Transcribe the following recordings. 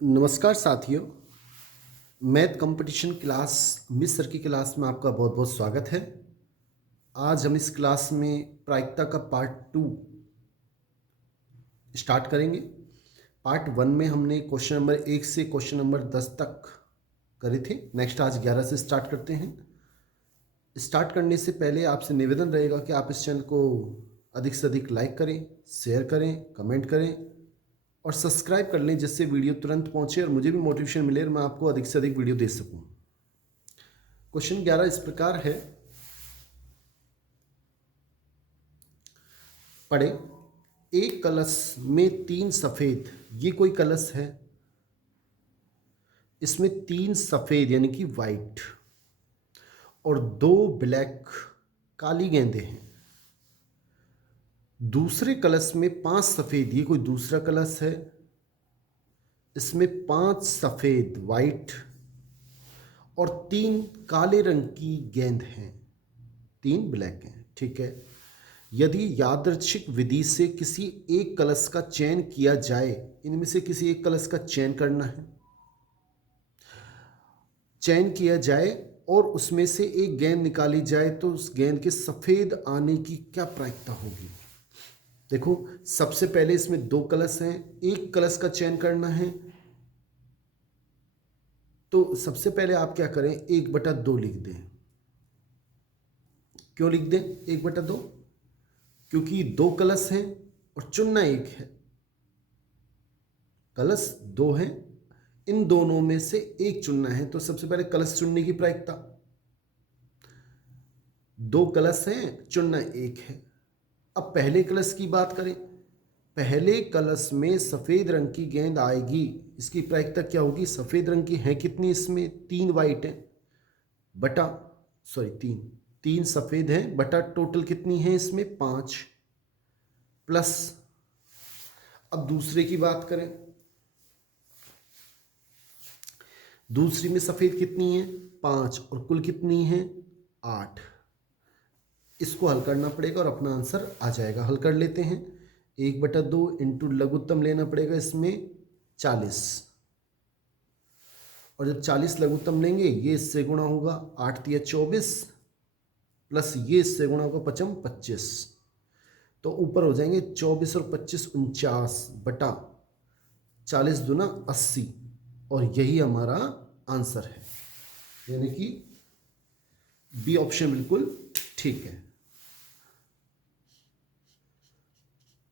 नमस्कार साथियों। Math competition class miss sir की क्लास में आपका बहुत बहुत स्वागत है। आज हम इस क्लास में प्रायिकता का पार्ट 2 स्टार्ट करेंगे। पार्ट 1 में हमने क्वेश्चन नंबर 1 से क्वेश्चन नंबर 10 तक करे थे। नेक्स्ट आज 11 से स्टार्ट करते हैं। स्टार्ट करने से पहले आपसे निवेदन रहेगा कि आप इस चैनल को अधिक से अधिक लाइक करें, शेयर करें, कमेंट करें और सब्सक्राइब कर लें, जिससे वीडियो तुरंत पहुंचे और मुझे भी मोटिवेशन मिले और मैं आपको अधिक से अधिक वीडियो दे सकूं। क्वेश्चन 11 इस प्रकार है, पढ़े। एक कलश में 3 सफेद, ये कोई कलश है, इसमें 3 सफेद यानी कि वाइट और 2 ब्लैक काली गेंदें हैं। दूसरे कलश में 5 सफेद, ये कोई दूसरा कलश है, इसमें 5 सफेद वाइट और 3 काले रंग की गेंद हैं, 3 ब्लैक हैं। ठीक है। यदि यादृच्छिक विधि से किसी एक कलश का चयन किया जाए, इनमें से किसी एक कलश का चयन करना है, चयन किया जाए और उसमें से एक गेंद निकाली जाए, तो उस गेंद के सफेद आने की क्या प्रायिकता होगी। देखो, सबसे पहले इसमें 2 कलश हैं, एक कलश का चयन करना है, तो सबसे पहले आप क्या करें, 1/2 लिख दें। क्यों लिख दें 1/2? क्योंकि 2 कलश हैं और चुनना एक है। कलश 2 हैं, इन दोनों में से एक चुनना है, तो सबसे पहले कलश चुनने की प्रायिकता। 2 कलश हैं, चुनना एक है। अब पहले कलश की बात करें, पहले कलश में सफेद रंग की गेंद आएगी, इसकी प्रायिकता क्या होगी। सफेद रंग की है कितनी, इसमें 3 वाइट है बटा, सॉरी 3 सफेद हैं बटा टोटल कितनी है इसमें 5 प्लस। अब दूसरे की बात करें, दूसरी में सफेद कितनी है 5 और कुल कितनी है 8। इसको हल करना पड़ेगा और अपना आंसर आ जाएगा। हल कर लेते हैं। 1/2 इंटू लघुत्तम लेना पड़ेगा इसमें 40, और जब 40 लघुत्तम लेंगे ये इससे गुणा होगा, 8 तिया 24 प्लस ये इससे गुणा होगा 5 25, तो ऊपर हो जाएंगे 24 और 25 49 बटा 40 दूना 80, और यही हमारा आंसर है, यानी कि बी ऑप्शन बिल्कुल ठीक है।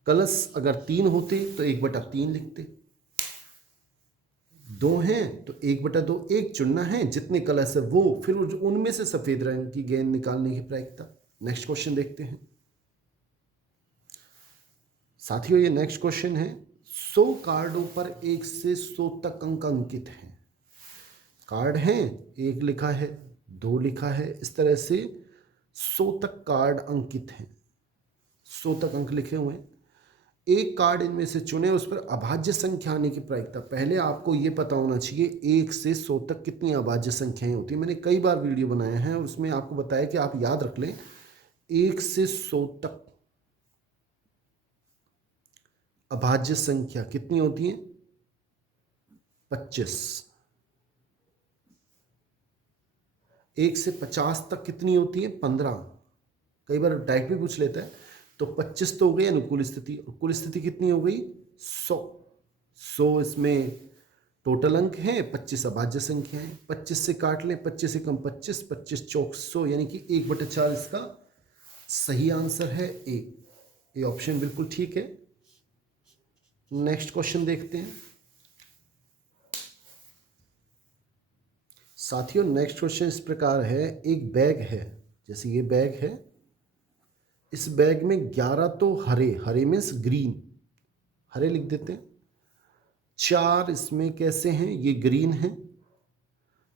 कलश अगर 3 होते तो 1/3 लिखते, 2 हैं तो 1/2 एक चुनना है, जितने कलश है वो, फिर उनमें से सफेद रंग की गेंद निकालने की प्रायिकता। नेक्स्ट क्वेश्चन देखते हैं साथियों। ये नेक्स्ट क्वेश्चन है, 100 कार्डों पर 1 से 100 तक अंक अंकित हैं। कार्ड हैं, 1 लिखा है, 2 लिखा है, इस तरह से 100 तक कार्ड अंकित हैं, 100 तक अंक लिखे हुए हैं। एक कार्ड इनमें से चुने, उस पर अभाज्य संख्या आने की प्रायिकता। पहले आपको ये पता होना चाहिए 1 से 100 तक कितनी अभाज्य संख्याएं होती हैं। मैंने कई बार वीडियो बनाया है और उसमें आपको बताया कि आप याद रख लें 1 से 100 तक अभाज्य संख्या कितनी होती है 25। 1 से 50 तक कितनी होती है 15। कई बार डायरेक्ट भी पूछ लेता है, तो 25 तो हो गई अनुकूल स्थिति, और कुल स्थिति कितनी हो गई 100। 100 इसमें टोटल अंक हैं, 25 अभाज्य संख्या है, 25 से काट लें, 25 से कम 25, 25 चौक 100, यानी कि 1/4 इसका सही आंसर है ए। ये ऑप्शन बिल्कुल ठीक है। नेक्स्ट क्वेश्चन देखते हैं साथियों। नेक्स्ट क्वेश्चन इस प्रकार है, एक बैग है, जैसे ये बैग है, इस बैग में 11 तो हरे, हरे मीन्स ग्रीन, हरे लिख देते हैं, 4 इसमें कैसे हैं, ये ग्रीन हैं,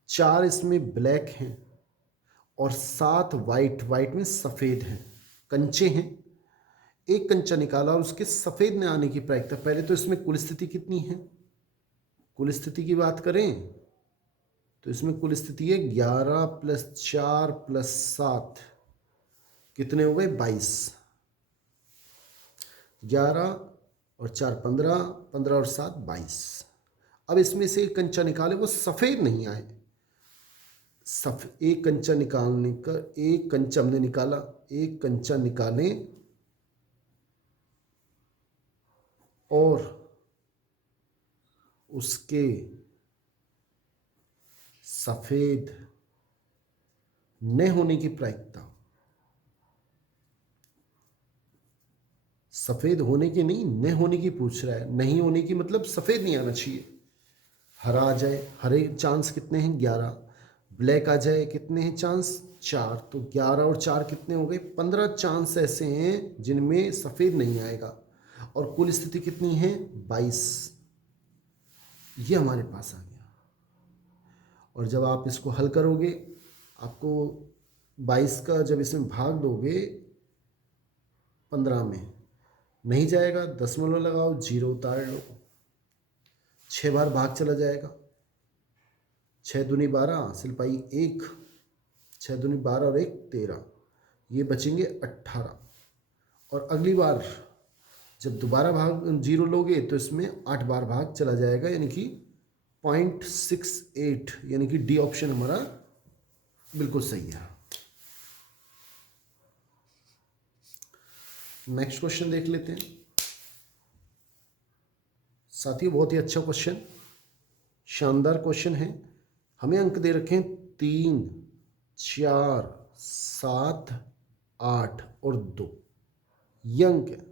4 इसमें ब्लैक हैं और 7 वाइट, वाइट में सफ़ेद हैं, कंचे हैं। एक कंचा निकाला और उसके सफ़ेद में आने की प्रायिकता। पहले तो इसमें कुल स्थिति कितनी है, कुल स्थिति की बात करें तो इसमें कुल स्थिति है 11 + 4 + 7, कितने हो गए 22। 11 और 4 15, 15 और 7 22। अब इसमें से एक कंचा निकाले, वो सफ़ेद नहीं आए। एक कंचा निकालने का, एक कंचा हमने निकाला, एक कंचा निकालें और उसके सफ़ेद न होने की प्रायिकता, सफ़ेद होने की नहीं, न होने की पूछ रहा है। नहीं होने की मतलब सफ़ेद नहीं आना चाहिए। हरा आ जाए, हरे चांस कितने हैं 11। ब्लैक आ जाए, कितने हैं चांस 4। तो 11 और 4 कितने हो गए 15 चांस ऐसे हैं जिनमें सफ़ेद नहीं आएगा। और कुल स्थिति कितनी है 22। ये हमारे पास आ गया। और जब आप इसको हल करोगे, आपको 22 का जब इसमें भाग दोगे 15 में, नहीं जाएगा, दशमलव लगाओ, 0 उतार लो, 6 बार भाग चला जाएगा। 6 दूनी 12, सिलपाई 1, 6 दूनी 12 और 1 13, ये बचेंगे 18। और अगली बार जब दोबारा भाग 0 लोगे तो इसमें 8 बार भाग चला जाएगा, यानी कि 0.68, यानी कि डी ऑप्शन हमारा बिल्कुल सही है। नेक्स्ट क्वेश्चन देख लेते हैं साथियों। बहुत ही अच्छा क्वेश्चन, शानदार क्वेश्चन है। हमें अंक दे रखे हैं 3, 4, 7, 8 और 2, ये अंक है।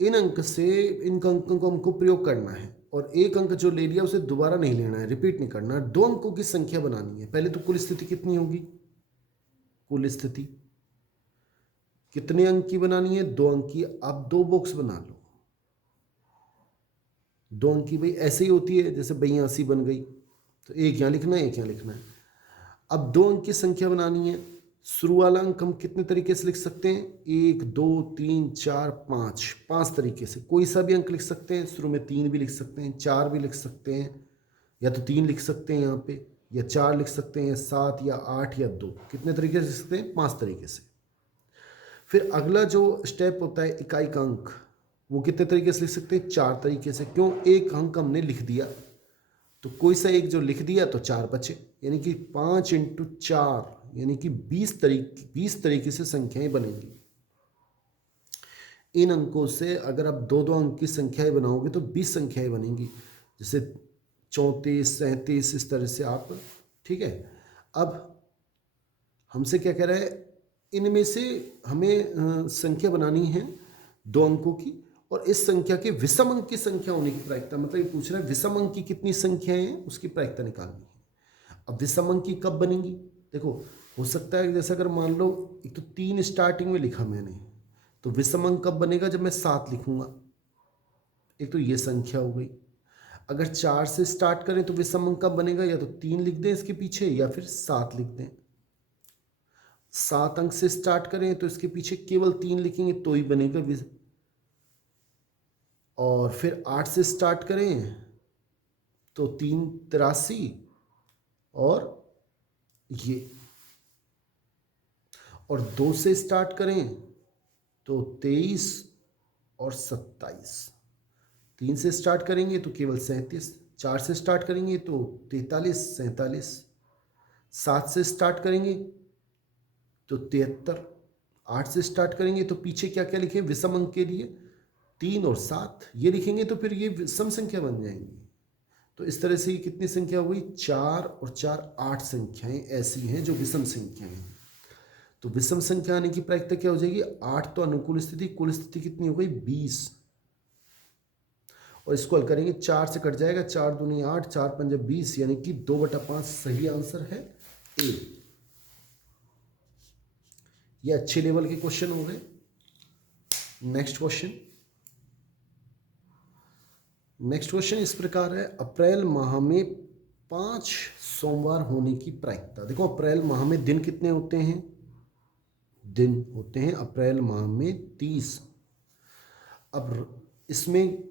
इन अंक से इन अंकों को हमको प्रयोग करना है, और एक अंक जो ले लिया उसे दोबारा नहीं लेना है, रिपीट नहीं करना है। 2 अंकों की संख्या बनानी है। पहले तो कुल स्थिति कितनी होगी, कुल स्थिति कितने अंक की बनानी है 2 अंक की। आप 2 बॉक्स बना लो। 2 अंक की भाई ऐसे ही होती है, जैसे 82 बन गई तो एक यहाँ लिखना है, एक यहाँ लिखना है। अब 2 अंक की संख्या बनानी है। शुरू वाला अंक हम कितने तरीके से लिख सकते हैं, 1, 2, 3, 4, 5, 5 तरीके से। कोई सा भी अंक लिख सकते हैं। शुरू में 3 भी लिख सकते हैं, 4 भी लिख सकते हैं, या तो 3 लिख सकते हैं यहाँ पे, या 4 लिख सकते हैं, या 7 या 8 या 2। कितने तरीके से लिख सकते हैं, 5 तरीके से। फिर अगला जो स्टेप होता है इकाई का अंक, वो कितने तरीके से लिख सकते हैं, 4 तरीके से। क्यों, एक अंक हमने लिख दिया तो कोई सा एक जो लिख दिया तो 4 बचे, यानी कि 5 × 4 यानी कि 20 तरीके से संख्याएं बनेंगी। इन अंकों से अगर आप 2-2 अंक की संख्याएं बनाओगे तो 20 संख्याएं बनेंगी, जैसे 34, 37, इस तरह से आप, ठीक है। अब हमसे क्या कह रहा है, इनमें से हमें संख्या बनानी है 2 अंकों की, और इस संख्या के विषम अंक की संख्या होने की प्रायिकता, मतलब ये पूछ रहा है विषम अंक की कितनी संख्याएं हैं उसकी प्रायिकता निकालनी है। अब विषम अंक की कब बनेंगी, देखो हो सकता है जैसे अगर मान लो एक तो 3 स्टार्टिंग में लिखा मैंने, तो विषम अंक कब बनेगा, जब मैं 7 लिखूंगा। एक तो ये संख्या हो गई। अगर 4 से स्टार्ट करें तो विषम अंक कब बनेगा, या तो 3 लिख दें इसके पीछे, या फिर 7 लिख दें। 7 अंक से स्टार्ट करें तो इसके पीछे केवल 3 लिखेंगे तो ही बनेगा। और फिर 8 से स्टार्ट करें तो 3 83 और ये, और 2 से स्टार्ट करें तो 23 और 27। 3 से स्टार्ट करेंगे तो केवल 37। 4 से स्टार्ट करेंगे तो 43, 47। 7 से स्टार्ट करेंगे तो 73। 8 से स्टार्ट करेंगे तो पीछे क्या क्या लिखें विषम अंक के लिए, 3 और 7 ये लिखेंगे, तो फिर ये विषम संख्या बन जाएंगी। तो इस तरह से ये कितनी संख्या हो गई, 4 और 4 8 संख्याएं ऐसी हैं जो विषम संख्याएं हैं। तो विषम संख्या आने की प्रायिकता क्या हो जाएगी, 8 तो अनुकूल स्थिति, कुल स्थिति कितनी हो गई 20। और इसको हल करेंगे, 4 से कट जाएगा, 4 दूनी 8, 4 पंजे 20, यानी कि 2/5 सही आंसर है ए। ये अच्छे लेवल के क्वेश्चन हो गए। नेक्स्ट क्वेश्चन इस प्रकार है, अप्रैल माह में 5 सोमवार होने की प्रायिकता। देखो अप्रैल माह में दिन कितने होते हैं, दिन होते हैं अप्रैल माह में 30। अब इसमें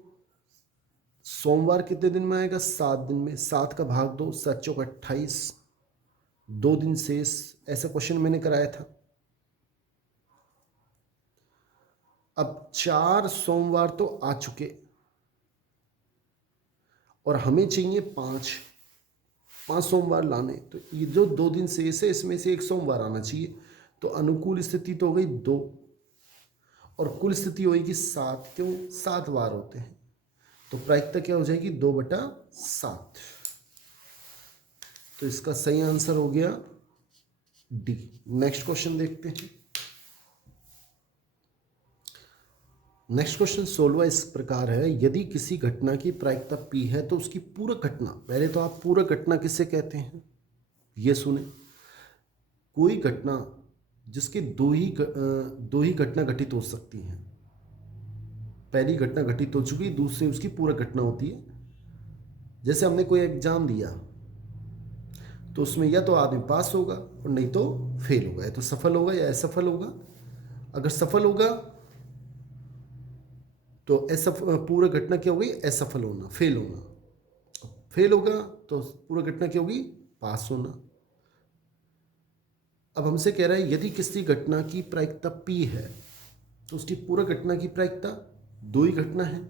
सोमवार कितने दिन में आएगा, 7 दिन में। 7 का भाग 2, 7 चौक 28, 2 दिन शेष। ऐसा क्वेश्चन मैंने कराया था। अब 4 सोमवार तो आ चुके और हमें चाहिए 5 सोमवार लाने। तो ये जो 2 दिन शेष है इसमें से एक सोमवार आना चाहिए। तो अनुकूल स्थिति तो हो गई 2 और कुल स्थिति होगी 7। क्यों? 7 वार होते हैं। तो प्रायिकता क्या हो जाएगी? 2/7। तो इसका सही आंसर हो गया डी। नेक्स्ट क्वेश्चन देखते हैं। नेक्स्ट क्वेश्चन 16 इस प्रकार है, यदि किसी घटना की प्रायिकता P है तो उसकी पूरक घटना, पहले तो आप पूरक घटना किसे कहते हैं ये सुने। कोई घटना जिसके दो ही घटना घटित हो सकती हैं। पहली घटना घटित हो चुकी, दूसरी उसकी पूरक घटना होती है। जैसे हमने कोई एग्जाम दिया तो उसमें या तो आदमी पास होगा और नहीं तो फेल होगा, या तो सफल होगा या असफल होगा। अगर सफल होगा तो पूरक घटना क्या होगी? असफल होना, फेल होना। फेल होगा तो पूरक घटना क्या होगी? पास होना। अब हमसे कह रहा है यदि किसी घटना की प्रायिकता P है तो उसकी पूरक घटना की प्रायिकता 2 ही घटना है,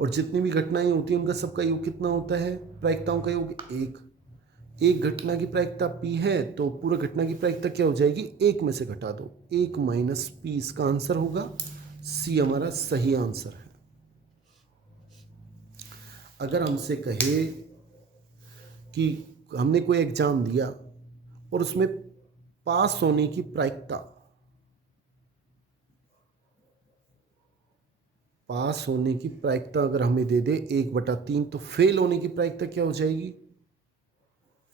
और जितनी भी घटनाएं होती हैं उनका सबका योग कितना होता है? प्रायिकताओं का योग 1। एक घटना की प्रायिकता P है तो पूरक घटना की प्रायिकता क्या हो जाएगी? 1 में से घटा दो, 1 माइनस P। इसका आंसर होगा सी, हमारा सही आंसर है। अगर हमसे कहे कि हमने कोई एग्जाम दिया और उसमें पास होने की प्रायिकता, अगर हमें दे दे 1/3, तो फेल होने की प्रायिकता क्या हो जाएगी?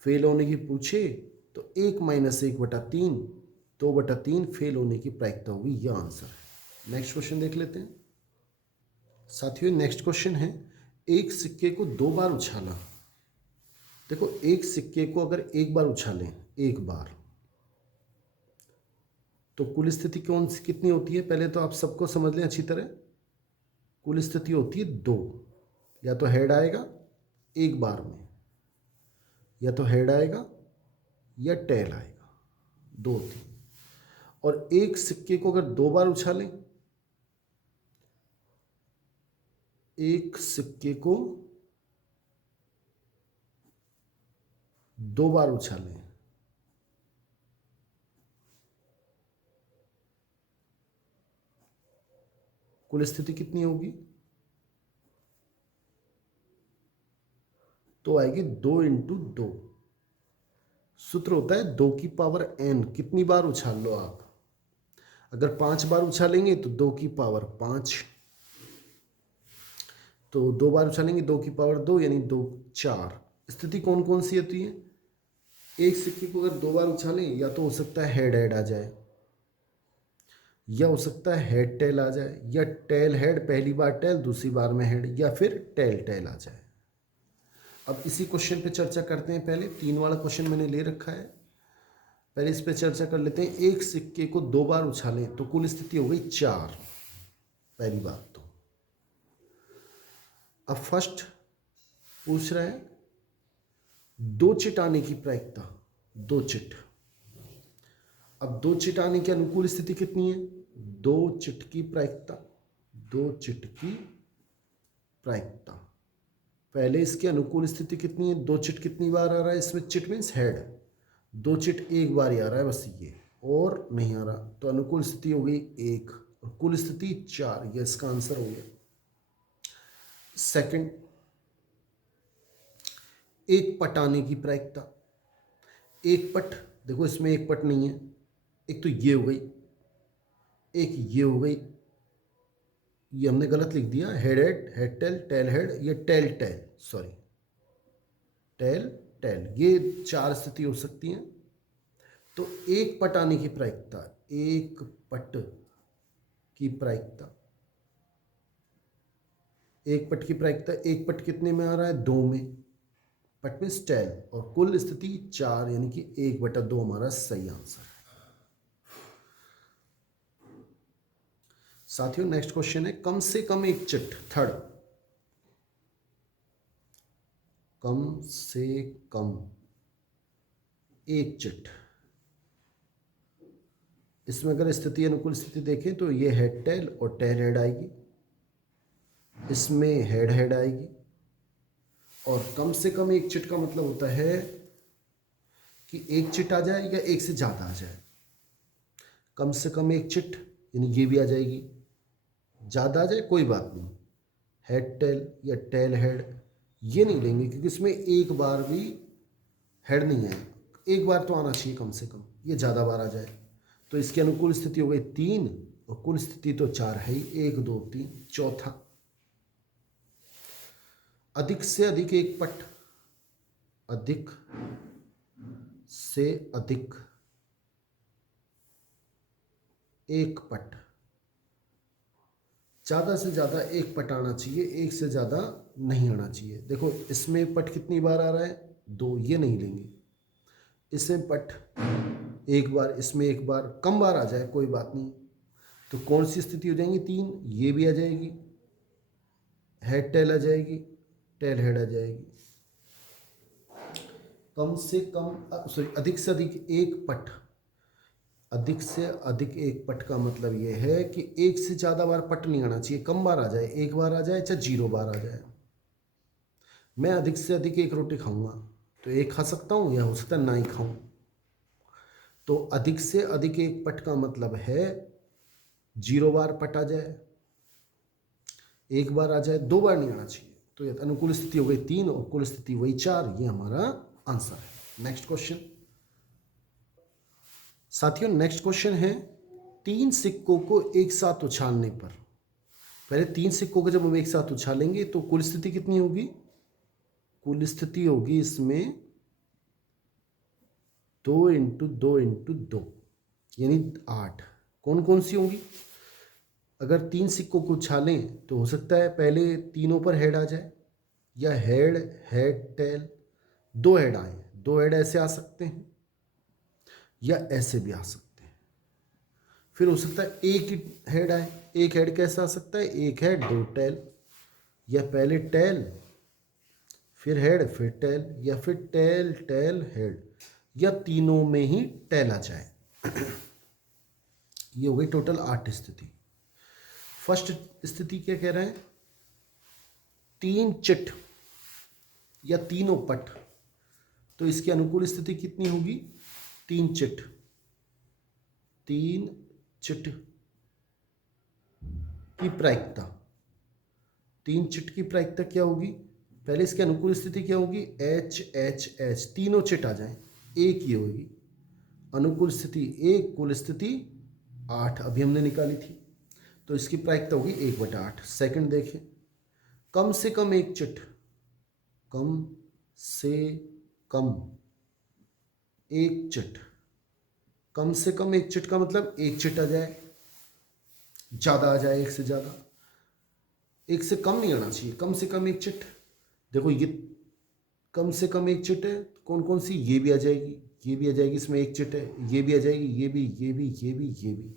फेल होने की पूछे तो 1 माइनस 1/3, 2/3 फेल होने की प्रायिकता होगी। यह आंसर है। नेक्स्ट क्वेश्चन देख लेते हैं साथियों। नेक्स्ट क्वेश्चन है, एक सिक्के को 2 बार उछाला। देखो, एक सिक्के को अगर एक बार उछालें, एक बार, तो कुल स्थिति कौन सी कितनी होती है? पहले तो आप सबको समझ लें अच्छी तरह। कुल स्थिति होती है 2। या तो हेड आएगा एक बार में, या तो हेड आएगा या टेल आएगा, 2 थी। और एक सिक्के को अगर 2 बार उछालें, एक सिक्के को 2 बार उछालें, कुल स्थिति कितनी होगी? तो आएगी 2 इंटू 2। सूत्र होता है 2 की पावर n। कितनी बार उछाल लो आप। अगर 5 बार उछालेंगे तो 2 की पावर 5, तो 2 बार उछालेंगे 2 की पावर 2, यानी 2 4। स्थिति कौन कौन सी होती है? एक सिक्के को अगर 2 बार उछालें, या तो हो सकता है हेड हेड आ जाए, या हो सकता है हेड टेल आ जाए, या टेल हेड, पहली बार टेल दूसरी बार में हेड, या फिर टेल टेल आ जाए। अब इसी क्वेश्चन पे चर्चा करते हैं। पहले 3 वाला क्वेश्चन मैंने ले रखा है, पहले इस पे चर्चा कर लेते हैं। एक सिक्के को 2 बार उछालें तो कुल स्थिति हो गई 4, पहली बात तो। अब फर्स्ट पूछ रहा है 2 चिट आने की प्रायिकता, 2 चिट। अब 2 चिट आने की अनुकूल स्थिति कितनी है? 2 चिट की प्रायिकता, 2 चिट की प्रायिकता। पहले इसकी अनुकूल स्थिति कितनी है? 2 चिट कितनी बार आ रहा है इसमें? Chit means head. 2 चिट एक बार ही आ रहा है बस, ये और नहीं आ रहा। तो अनुकूल स्थिति हो गई 1 और कुल स्थिति 4। ये इसका आंसर हो गया। सेकंड, एक पट आने की प्रायिकता। एक पट, देखो इसमें एक पट नहीं है। एक तो ये हो गई, एक ये हो गई, ये हमने गलत लिख दिया। Head head, head tail, tail head, ये tail tail, sorry tail tail, ये 4 स्थिति हो सकती हैं। तो एक पट आने की प्रायिकता, एक पट की प्रायिकता, एक पट की प्रायिकता, एक पट कितने में आ रहा है? 2 में। पट में टेल, और कुल स्थिति 4, यानी कि 1/2 हमारा सही आंसर है। साथियों नेक्स्ट क्वेश्चन है, कम से कम एक चिट। थर्ड, कम से कम एक चिट। इसमें अगर स्थिति अनुकूल स्थिति देखें तो ये हेड टेल और टेल हेड आएगी, इसमें हेड हेड आएगी, और कम से कम एक चिट का मतलब होता है कि एक चिट आ जाए या एक से ज़्यादा आ जाए। कम से कम एक चिट यानी ये भी आ जाएगी, ज़्यादा आ जाए कोई बात नहीं, हेड टेल या टेल हेड ये नहीं लेंगे क्योंकि इसमें एक बार भी हेड नहीं है, एक बार तो आना चाहिए कम से कम, ये ज़्यादा बार आ जाए। तो इसकी अनुकूल स्थिति हो गई 3 और कुल स्थिति तो 4 है ही, 1 2 3। चौथा, अधिक से अधिक एक पट, अधिक से अधिक एक पट, ज़्यादा से ज़्यादा एक पट आना चाहिए, एक से ज़्यादा नहीं आना चाहिए। देखो इसमें पट कितनी बार आ रहा है, 2, ये नहीं लेंगे। इसमें पट एक बार, इसमें एक बार, कम बार आ जाए कोई बात नहीं। तो कौन सी स्थिति हो जाएंगी 3, ये भी आ जाएगी, हेड टेल आ जाएगी, टेल हेड आ जाएगी। कम से कम सॉरी अधिक से अधिक एक पट, अधिक से अधिक एक पट का मतलब ये है कि एक से ज़्यादा बार पट नहीं आना चाहिए, कम बार आ जाए, एक बार आ जाए चाहे 0 बार आ जाए। मैं अधिक से अधिक एक रोटी खाऊंगा तो एक खा सकता हूँ या हो सकता है ना ही खाऊं। तो अधिक से अधिक एक पट का मतलब है 0 बार पट आ जाए, एक बार आ जाए, 2 बार नहीं आना चाहिए। तो ये अनुकूल स्थिति हो गई 3 और कुल स्थिति वही 4, ये हमारा आंसर है। नेक्स्ट क्वेश्चन साथियों, नेक्स्ट क्वेश्चन है 3 सिक्कों को एक साथ उछालने पर, पहले 3 सिक्कों को जब हम एक साथ उछालेंगे तो कुल स्थिति कितनी होगी, कुल स्थिति होगी इसमें 2 × 2 × 2 यानी 8। कौन कौन सी होंगी, अगर 3 सिक्कों को उछालें तो हो सकता है पहले तीनों पर हेड आ जाए, या हेड हेड टेल 2 हेड आए, 2 हेड ऐसे आ सकते हैं या ऐसे भी आ सकते हैं। फिर हो सकता है एक ही हेड आए, एक हेड कैसे आ सकता है, एक हेड 2 टेल, या पहले टेल फिर हेड फिर टेल, या फिर टेल टेल हेड, या तीनों में ही टेल आ जाए। ये हो गई टोटल 8 स्थिति। फर्स्ट स्थिति क्या कह रहे हैं, 3 चिट या तीनों पट, तो इसकी अनुकूल स्थिति कितनी होगी, 3 चिट, 3 चिट की प्रायिकता, 3 चिट की प्रायिकता क्या होगी, पहले इसकी अनुकूल स्थिति क्या होगी, H H H, तीनों चिट आ जाएं, एक ही होगी। अनुकूल स्थिति 1, कुल स्थिति 8 अभी हमने निकाली थी, तो इसकी प्रायिकता होगी 1/8। सेकंड देखें, कम से कम एक चिट, कम से कम एक चिट, कम से कम एक चिट का मतलब एक चिट आ जाए, ज़्यादा आ जाए एक से ज़्यादा, एक से कम नहीं आना चाहिए, कम से कम एक चिट। देखो ये कम से कम एक चिट है, कौन कौन सी, ये भी आ जाएगी, ये भी आ जाएगी, इसमें एक चिट है, ये भी आ जाएगी, ये भी ये भी ये भी ये भी,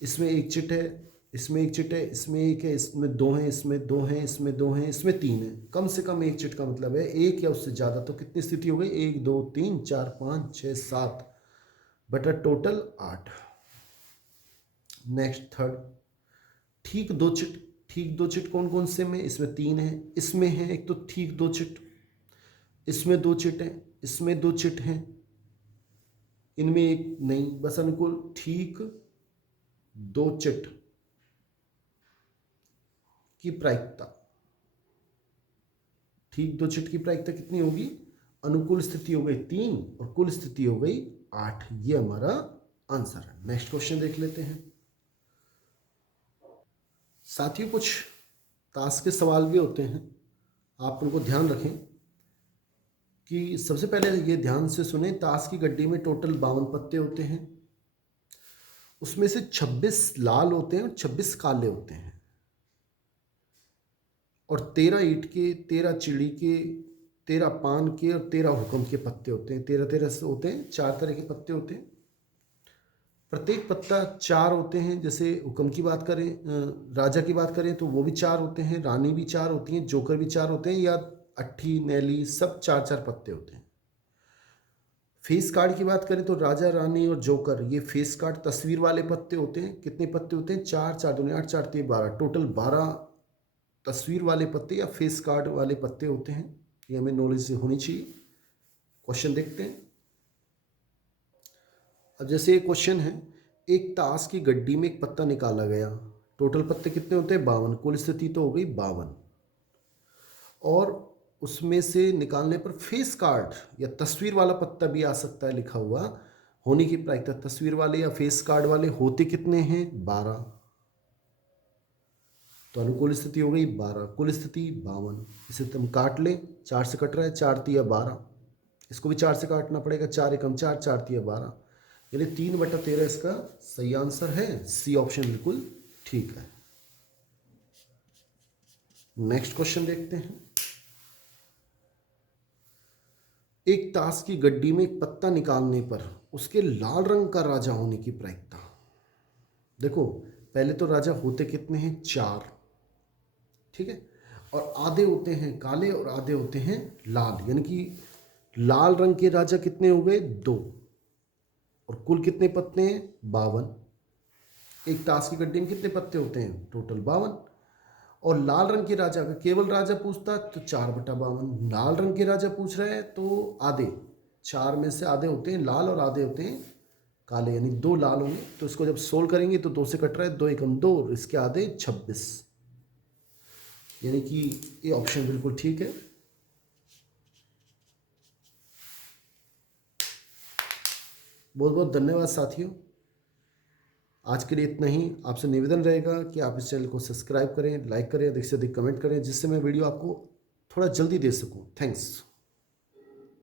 इसमें एक चिट है, इसमें एक चिट है, इसमें एक है, इसमें 2 हैं, इसमें 2 हैं, इसमें 2 हैं, इसमें 3 है। कम से कम एक चिट का मतलब है एक या उससे ज़्यादा। तो कितनी स्थिति हो गई, 1 2 3 4 5 6 7 बटा टोटल 8। नेक्स्ट थर्ड, ठीक 2 चिट, ठीक 2 चिट कौन कौन से में, इसमें 3 है, इसमें है एक तो ठीक 2 चिट, इसमें 2 चिट हैं, इसमें 2 चिट हैं, इनमें एक नहीं, बस अनुकूल ठीक 2 चिट की प्रायिकता, ठीक 2 चिट की प्रायिकता कितनी होगी, अनुकूल स्थिति हो गई 3 और कुल स्थिति हो गई 8। ये हमारा आंसर है। नेक्स्ट क्वेश्चन देख लेते हैं साथियों, कुछ ताश के सवाल भी होते हैं, आप उनको ध्यान रखें कि सबसे पहले ये ध्यान से सुने, ताश की गड्डी में टोटल 52 पत्ते होते हैं, उसमें से 26 लाल होते हैं और 26 काले होते हैं, और 13 ईंट के, 13 चिड़ी के, 13 पान के और 13 हुक्म के पत्ते होते हैं। 13 से होते हैं, 4 तरह के पत्ते होते हैं। प्रत्येक पत्ता 4 होते हैं, जैसे हुक्म की बात करें, राजा की बात करें तो वो भी 4 होते हैं, रानी भी 4 होती हैं, जोकर भी 4 होते हैं, या अट्ठी नैली सब 4 4 पत्ते होते हैं। फेस कार्ड की बात करें तो राजा रानी और जोकर, ये फेस कार्ड तस्वीर वाले पत्ते होते हैं। कितने पत्ते होते हैं? 4, 4 दूनी 8, 4 3 12, टोटल 12 तस्वीर वाले पत्ते या फेस कार्ड वाले पत्ते होते हैं। ये हमें नॉलेज से होनी चाहिए। क्वेश्चन देखते हैं। अब जैसे ये क्वेश्चन है, एक ताश की गड्डी में एक पत्ता निकाला गया, टोटल पत्ते कितने होते हैं? 52। कुल स्थिति तो हो गई 52, और उसमें से निकालने पर फेस कार्ड या तस्वीर वाला पत्ता भी आ सकता है लिखा हुआ, होने की प्रायिकता तस्वीर वाले या फेस कार्ड वाले होते कितने हैं? 12। तो अनुकूल स्थिति हो गई 12, कुल स्थिति 52। इसे तुम काट लें, 4 से कट रहा है, 4 3 12, इसको भी 4 से काटना पड़ेगा, 4 एकम 4, 4 3 12, यानी 3/13 इसका सही आंसर है। सी ऑप्शन बिल्कुल ठीक है। नेक्स्ट क्वेश्चन देखते हैं। एक ताश की गड्डी में एक पत्ता निकालने पर उसके लाल रंग का राजा होने की प्रायिकता। देखो, पहले तो राजा होते कितने हैं? 4, ठीक है, और आधे होते हैं काले और आधे होते हैं लाल, यानी कि लाल रंग के राजा कितने हो गए? 2, और कुल कितने पत्ते हैं? 52। एक ताश की गड्डी में कितने पत्ते होते हैं? टोटल 52। और लाल रंग के राजा का केवल राजा पूछता तो 4/52, लाल रंग के राजा पूछ रहे हैं तो आधे, 4 में से आधे होते हैं लाल और आधे होते हैं काले, यानी 2 लाल होंगे। तो इसको जब सोल्व करेंगे तो 2 से कट रहा है, 2 एकम 2, इसके आधे 26, यानी कि ये ऑप्शन बिल्कुल ठीक है। बहुत बहुत धन्यवाद साथियों। आज के लिए इतना ही। आपसे निवेदन रहेगा कि आप इस चैनल को सब्सक्राइब करें, लाइक करें, अधिक से अधिक कमेंट करें, जिससे मैं वीडियो आपको थोड़ा जल्दी दे सकूं। थैंक्स।